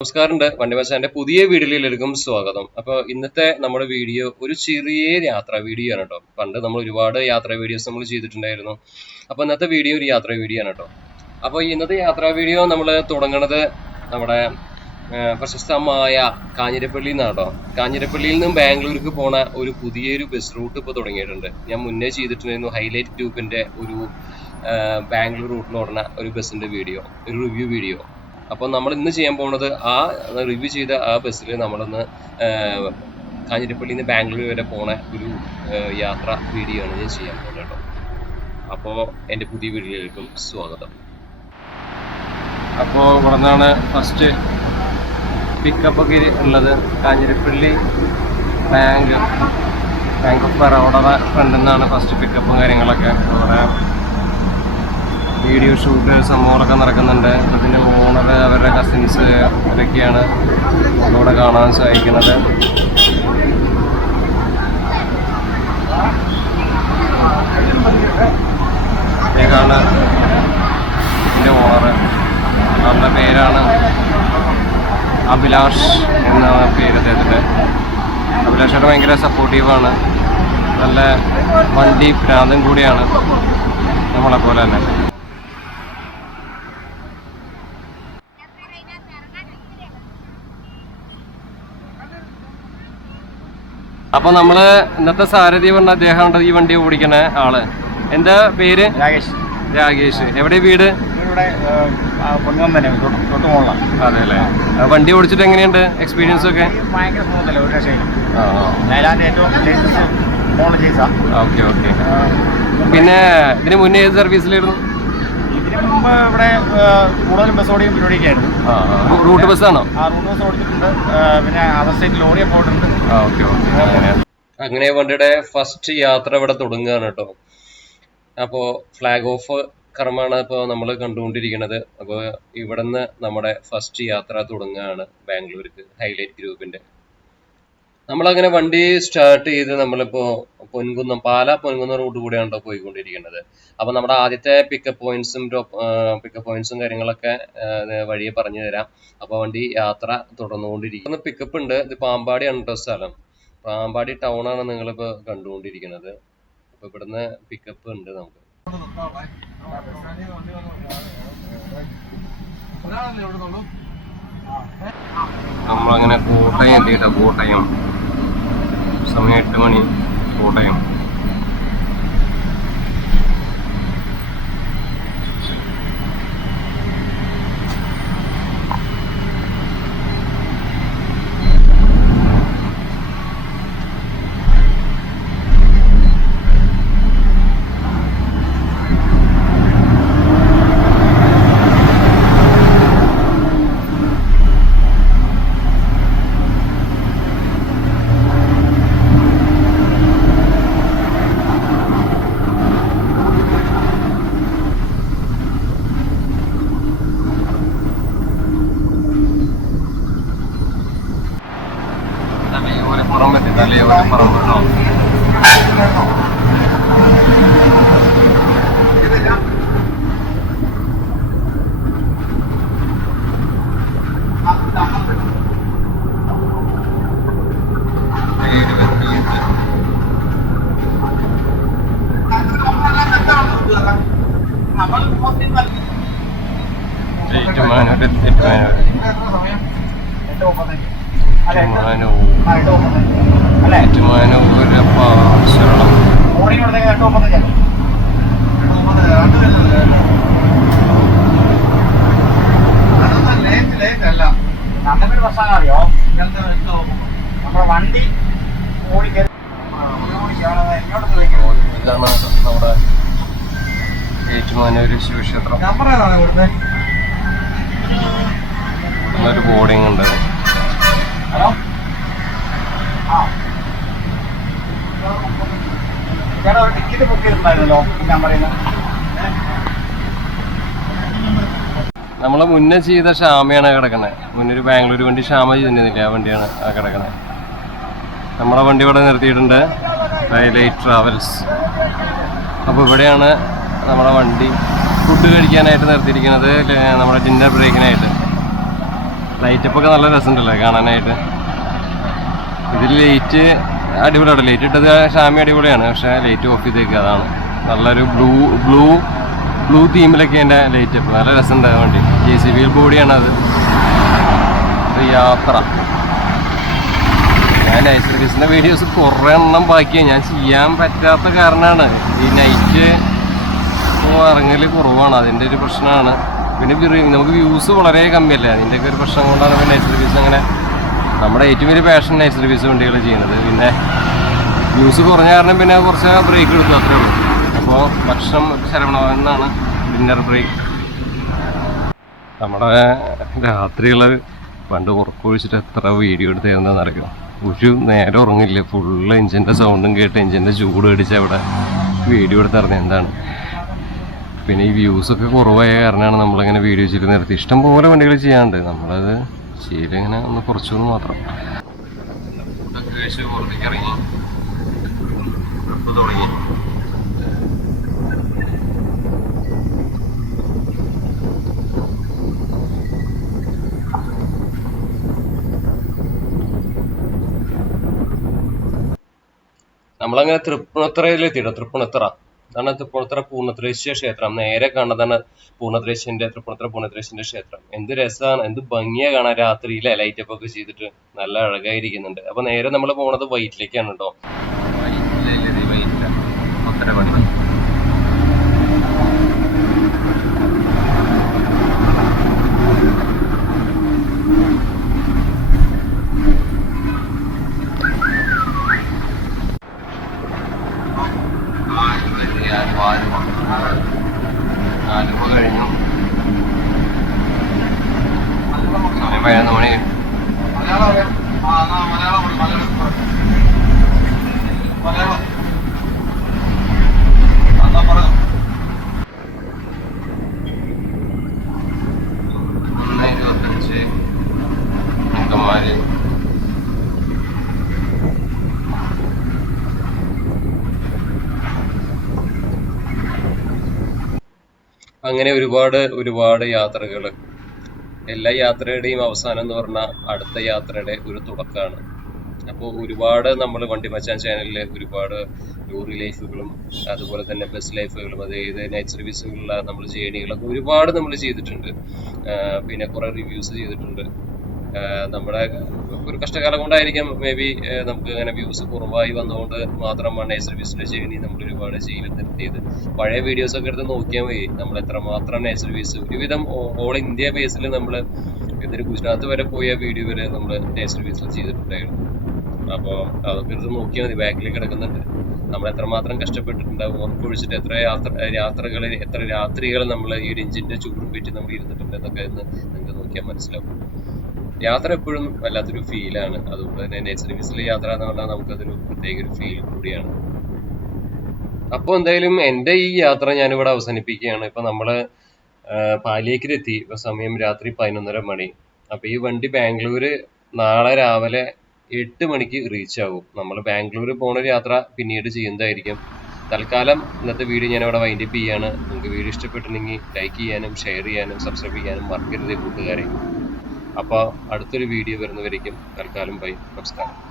നമസ്കാരമുണ്ട്. വണ്ടിമച്ചാന്റെ പുതിയ വീഡിയോയിലേക്കും സ്വാഗതം. അപ്പോൾ ഇന്നത്തെ നമ്മുടെ വീഡിയോ ഒരു ചെറിയ യാത്രാ വീഡിയോ ആണ് കേട്ടോ. പണ്ട് നമ്മൾ ഒരുപാട് യാത്രാ വീഡിയോസ് നമ്മൾ ചെയ്തിട്ടുണ്ടായിരുന്നു. അപ്പോൾ ഇന്നത്തെ വീഡിയോ ഒരു യാത്രാ വീഡിയോ ആണ് കേട്ടോ. അപ്പോൾ ഇന്നത്തെ യാത്രാ വീഡിയോ നമ്മൾ തുടങ്ങുന്നത് നമ്മുടെ പ്രശസ്തമായ കാഞ്ഞിരപ്പള്ളിയിൽ നിന്നാണ് കേട്ടോ. കാഞ്ഞിരപ്പള്ളിയിൽ നിന്നും ബാംഗ്ലൂർക്ക് പോണ ഒരു പുതിയൊരു ബസ് റൂട്ട് ഇപ്പോൾ തുടങ്ങിയിട്ടുണ്ട്. ഞാൻ മുന്നേ ചെയ്തിട്ടുണ്ടായിരുന്നു ഹൈലൈറ്റ് ഗ്രൂപ്പിന്റെ ഒരു ബാംഗ്ലൂർ റൂട്ടിൽ ഓടുന്ന ഒരു ബസ്സിന്റെ വീഡിയോ, ഒരു റിവ്യൂ വീഡിയോ. അപ്പോൾ നമ്മൾ ഇന്ന് ചെയ്യാൻ പോകുന്നത് ആ റിവ്യൂ ചെയ്ത ആ ബസ്സിൽ നമ്മളൊന്ന് കാഞ്ഞിരപ്പള്ളിയിൽ നിന്ന് ബാംഗ്ലൂർ വരെ പോണ ഒരു യാത്രാ വീഡിയോ ആണ് ഞാൻ ചെയ്യാൻ പോകുന്നത് കേട്ടോ. അപ്പോൾ എൻ്റെ പുതിയ വീഡിയോയിലേക്കും സ്വാഗതം. അപ്പോൾ ഇവിടെ നിന്നാണ് ഫസ്റ്റ് പിക്കപ്പ് ഒക്കെ ഉള്ളത്. കാഞ്ഞിരപ്പള്ളി ബാങ്ക് ഓഫ് ബറോഡയുടെ ഫ്രണ്ടിൽ നിന്നാണ് ഫസ്റ്റ് പിക്കപ്പും കാര്യങ്ങളൊക്കെ. അവിടെ വീഡിയോ ഷൂട്ട് സംഭവങ്ങളൊക്കെ നടക്കുന്നുണ്ട്. അതിൻ്റെ ഓണർ, അവരുടെ കസിൻസ് ഇതൊക്കെയാണ് നമുക്കിവിടെ കാണാൻ സാധിക്കുന്നത്. ഇദ്ദേഹമാണ് ഇതിൻ്റെ ഓണർ. അവരുടെ പേരാണ് അഭിലാഷ് എന്നാണ് പേര് അദ്ദേഹത്തിൻ്റെ. അഭിലാഷോട് ഭയങ്കര സപ്പോർട്ടീവാണ്. നല്ല വണ്ടി ഭ്രാന്തൻ കൂടിയാണ്, നമ്മളെ പോലെ തന്നെ. അപ്പൊ നമ്മള് ഇന്നത്തെ സാരഥി പറഞ്ഞ അദ്ദേഹമാണ് ഈ വണ്ടി ഓടിക്കണ ആള്. എന്താ പേര്? രാകേഷ്. എവിടെ വീട്? അതെ അല്ലേ. വണ്ടി ഓടിച്ചിട്ട് എങ്ങനെയുണ്ട് എക്സ്പീരിയൻസ് ഒക്കെ? Okay okay. പിന്നെ ഇതിന് മുന്നേ ഏത് സർവീസിലായിരുന്നു? ഇവിടെ കൂടുതലും ബസ് ഓടിയും പരിപാടിയൊക്കെയായിരുന്നു. റൂട്ട് ബസ്സാണോ? റൂട്ട് ബസ് ഓടിച്ചിട്ടുണ്ട്. പിന്നെ അതർ സ്റ്റേറ്റ് ലോറി പോയിട്ടുണ്ട്. അങ്ങനെ വണ്ടിയുടെ ഫസ്റ്റ് യാത്ര ഇവിടെ തുടങ്ങുകയാണ് കേട്ടോ. അപ്പോൾ ഫ്ലാഗ് ഓഫ് കർമ്മമാണ് ഇപ്പോൾ നമ്മൾ കണ്ടുകൊണ്ടിരിക്കുന്നത്. അപ്പോൾ ഇവിടെ നിന്ന് നമ്മുടെ ഫസ്റ്റ് യാത്ര തുടങ്ങുകയാണ് ബാംഗ്ലൂർക്ക്, ഹൈലൈറ്റ് ഗ്രൂപ്പിന്റെ. നമ്മളങ്ങനെ വണ്ടി സ്റ്റാർട്ട് ചെയ്ത് നമ്മളിപ്പോൾ പാലാ പൊൻകുന്നം റൂട്ട് കൂടെയാണ് കേട്ടോ പോയിക്കൊണ്ടിരിക്കുന്നത്. അപ്പോൾ നമ്മുടെ ആദ്യത്തെ പിക്കപ്പ് പോയിന്റ്സും കാര്യങ്ങളൊക്കെ വഴിയെ പറഞ്ഞു തരാം. അപ്പോൾ വണ്ടി യാത്ര തുടർന്നുകൊണ്ടിരിക്കുന്നു. പിക്കപ്പ് ഉണ്ട്. ഇത് പാമ്പാടിയാണ് കേട്ടോ സ്ഥലം. പാമ്പാടി ടൗൺ ആണ് നിങ്ങളിപ്പോൾ കണ്ടുകൊണ്ടിരിക്കുന്നത്. അപ്പോൾ ഇവിടുന്ന് പിക്കപ്പ് ഉണ്ട് നമുക്ക്. നമ്മളങ്ങനെ കോട്ടയം എത്തിയിട്ടോ. കോട്ടയം സമയം 8 മണി. കോട്ടയം അറിയോ നമ്മുടെ വണ്ടി ഓടിക്കാൻ നമ്മുടെ ഏറ്റുമാനൂർ ശിവക്ഷേത്രം. ഒരു ബോർഡിംഗ് ഉണ്ട്. ഹലോ, ചേട്ടാ ഒരു ടിക്കറ്റ് ബുക്ക് ചെയ്തിട്ടുണ്ടായിരുന്നല്ലോ ഞാൻ പറയുന്നത്. നമ്മളെ മുന്നേ ചെയ്ത ഷാമയാണ് കിടക്കണേ. മുന്നൊരു ബാംഗ്ലൂർ വണ്ടി ഷാമ ചെയ്തിരുന്നില്ല, ആ വണ്ടിയാണ് ആ കിടക്കണേ. നമ്മളെ വണ്ടി ഇവിടെ നിർത്തിയിട്ടുണ്ട്, ഹൈലൈറ്റ് ട്രാവൽസ്. അപ്പോൾ ഇവിടെയാണ് നമ്മുടെ വണ്ടി ഫുഡ് കഴിക്കാനായിട്ട് നിർത്തിയിരിക്കുന്നത്, നമ്മുടെ ഡിന്നർ ബ്രേക്കിനായിട്ട്. ലൈറ്റപ്പ് ഒക്കെ നല്ല രസമുണ്ടല്ലേ കാണാനായിട്ട്. ഇതിൽ ലൈറ്റ് അടിപൊളിയാണ്. ലൈറ്റ് ഇട്ടത് ഷാമി അടിപൊളിയാണ്, പക്ഷേ ലൈറ്റ് ഓഫ് ചെയ്തേക്കുക. അതാണ് നല്ലൊരു ബ്ലൂ തീമിലൊക്കെ എൻ്റെ ലൈറ്റപ്പ് നല്ല രസമുണ്ട്. വണ്ടി JCB ബോഡിയാണ് അത്. യാത്ര ഞാൻ നൈറ്റ് സർവീസിൻ്റെ വീഡിയോസ് കുറേ എണ്ണം ബാക്കിയാണ്. ഞാൻ ചെയ്യാൻ പറ്റാത്ത കാരണമാണ് ഈ നൈറ്റ് ഇറങ്ങൽ കുറവാണ്, അതിൻ്റെ ഒരു പ്രശ്നമാണ്. പിന്നെ നമുക്ക് വ്യൂസ് വളരെ കമ്മിയല്ലേ, അതിൻ്റെയൊക്കെ ഒരു പ്രശ്നം കൊണ്ടാണ് പിന്നെ നൈറ്റ് സർവീസ് അങ്ങനെ നമ്മുടെ ഏറ്റവും വലിയ പാഷൻ നൈറ്റ് സർവീസ് വണ്ടികൾ ചെയ്യുന്നത്. പിന്നെ വ്യൂസ് കുറഞ്ഞ കാരണം പിന്നെ കുറച്ച് ബ്രേക്ക് എടുത്തു, അത്രേ ഉള്ളൂ. അപ്പോൾ ഭക്ഷണം ശരവണമെന്നാണ് ഡിന്നർ ബ്രേക്ക്. നമ്മുടെ രാത്രികൾ പണ്ട് ഉറക്കൊഴിച്ചിട്ട് എത്ര വീഡിയോ എടുത്ത് തരുന്നതെന്ന് അറിയാം. ഒരു നേരം ഉറങ്ങില്ല, ഫുള്ള് എഞ്ചിൻ്റെ സൗണ്ടും കേട്ട് എഞ്ചിൻ്റെ ചൂട് അടിച്ച് അവിടെ വീഡിയോ എടുത്തിറങ്ങി. എന്താണ് പിന്നെ ഈ വ്യൂസൊക്കെ കുറവായ കാരണമാണ് നമ്മളിങ്ങനെ വീഡിയോ ചെയ്ത് നിർത്തി. ഇഷ്ടം പോലെ വണ്ടികൾ ചെയ്യാറുണ്ട്, നമ്മളത് ചെയ്തിങ്ങനെ ഒന്ന് കുറച്ചൊന്ന് മാത്രം. ഫുഡൊക്കെ കഴിച്ച് പുറത്തേക്ക് ഇറങ്ങി തുടങ്ങി. നമ്മളങ്ങനെ തൃപ്പൂണിത്തറയിലെത്തിയിട്ടോ. തൃപ്പൂണിത്തറ അതാണ് തൃപ്പൂണിത്തറ പൂർണ്ണത്രേശ്വര ക്ഷേത്രം. നേരെ കാണുന്നതാണ് തൃപ്പൂണിത്തറ പൂർണ്ണത്രേശ്വരന്റെ ക്ഷേത്രം. എന്ത് രസമാണ്, എന്ത് ഭംഗിയാ കാണാൻ രാത്രിയിലെ ലൈറ്റപ്പ് ഒക്കെ ചെയ്തിട്ട് നല്ല അഴകായിരിക്കുന്നുണ്ട്. അപ്പൊ നേരെ നമ്മൾ പോണത് വൈറ്റിലേക്കാണ് കേട്ടോ. ആലുവ കഴിഞ്ഞു. 11 മണി. അങ്ങനെ ഒരുപാട് യാത്രകൾ. എല്ലാ യാത്രയുടെയും അവസാനം എന്ന് പറഞ്ഞാൽ അടുത്ത യാത്രയുടെ ഒരു തുടക്കമാണ്. അപ്പോൾ ഒരുപാട് നമ്മൾ വണ്ടി മച്ചാൻ ചാനലിൽ ഒരുപാട് ലോറി ലൈഫുകളും അതുപോലെ തന്നെ ബസ് ലൈഫുകളും അതായത് നൈറ്റ് സർവീസുകളിലുള്ള നമ്മൾ ജേണികളൊക്കെ ഒരുപാട് നമ്മൾ ചെയ്തിട്ടുണ്ട്. പിന്നെ കുറേ റിവ്യൂസ് ചെയ്തിട്ടുണ്ട്. നമ്മുടെ ഒരു കഷ്ടകാലം കൊണ്ടായിരിക്കാം മേ ബി നമുക്ക് അങ്ങനെ വ്യൂസ് കുറവായി വന്നുകൊണ്ട് മാത്രമാണ് നൈറ്റ് സർവീസിന്റെ ജേണി നമ്മൾ ഒരുപാട് ചെയ്യൽ നിർത്തിയത്. പഴയ വീഡിയോസ് ഒക്കെ എടുത്ത് നോക്കിയാൽ മതി നമ്മൾ എത്രമാത്രം നൈറ്റ് സർവീസ് ഒരുവിധം ഓൾ ഇന്ത്യ ബേസിൽ നമ്മൾ ഇതൊരു ഗുജറാത്ത് വരെ പോയ വീഡിയോ വരെ നമ്മൾ നൈറ്റ് സർവീസിൽ ചെയ്തിട്ടുണ്ടായിരുന്നു. അപ്പോൾ അതൊക്കെ എടുത്ത് നോക്കിയാൽ മതി, ബാക്കിൽ കിടക്കുന്നുണ്ട്. നമ്മൾ എത്രമാത്രം കഷ്ടപ്പെട്ടിട്ടുണ്ടാവും, ഉറക്കൊഴിച്ചിട്ട് എത്ര രാത്രികൾ നമ്മൾ ഈ ഒരു എഞ്ചിന്റെ ചൂടും പറ്റി നമ്മൾ ഇരുന്നിട്ടുണ്ട് എന്നൊക്കെ നിങ്ങൾക്ക് നോക്കിയാൽ മനസ്സിലാവും. യാത്ര എപ്പോഴും വല്ലാത്തൊരു ഫീലാണ്. അതുകൊണ്ട് തന്നെ നൈറ്റ് സർവീസിലെ യാത്ര എന്ന് പറഞ്ഞാൽ നമുക്കതൊരു പ്രത്യേക ഒരു ഫീൽ കൂടിയാണ്. അപ്പോൾ എന്തായാലും എൻ്റെ ഈ യാത്ര ഞാനിവിടെ അവസാനിപ്പിക്കുകയാണ്. ഇപ്പൊ നമ്മള് പാലിയേക്കിലെത്തി. ഇപ്പൊ സമയം രാത്രി 11:30 മണി. അപ്പൊ ഈ വണ്ടി ബാംഗ്ലൂര് നാളെ രാവിലെ 8 മണിക്ക് റീച്ച് ആകും. നമ്മൾ ബാംഗ്ലൂർ പോണൊരു യാത്ര പിന്നീട് ചെയ്യുന്നതായിരിക്കും. തൽക്കാലം ഇന്നത്തെ വീഡിയോ ഞാനിവിടെ വൈൻഡപ്പ് ചെയ്യാണ്. നിങ്ങൾക്ക് വീഡിയോ ഇഷ്ടപ്പെട്ടിട്ടുണ്ടെങ്കിൽ ലൈക്ക് ചെയ്യാനും ഷെയർ ചെയ്യാനും സബ്സ്ക്രൈബ് ചെയ്യാനും മറക്കരുത് കൂട്ടുകാരെ. അപ്പോൾ അടുത്തൊരു വീഡിയോ വരുന്നവരേക്കും തൽക്കാലം ബൈ, നമസ്കാരം.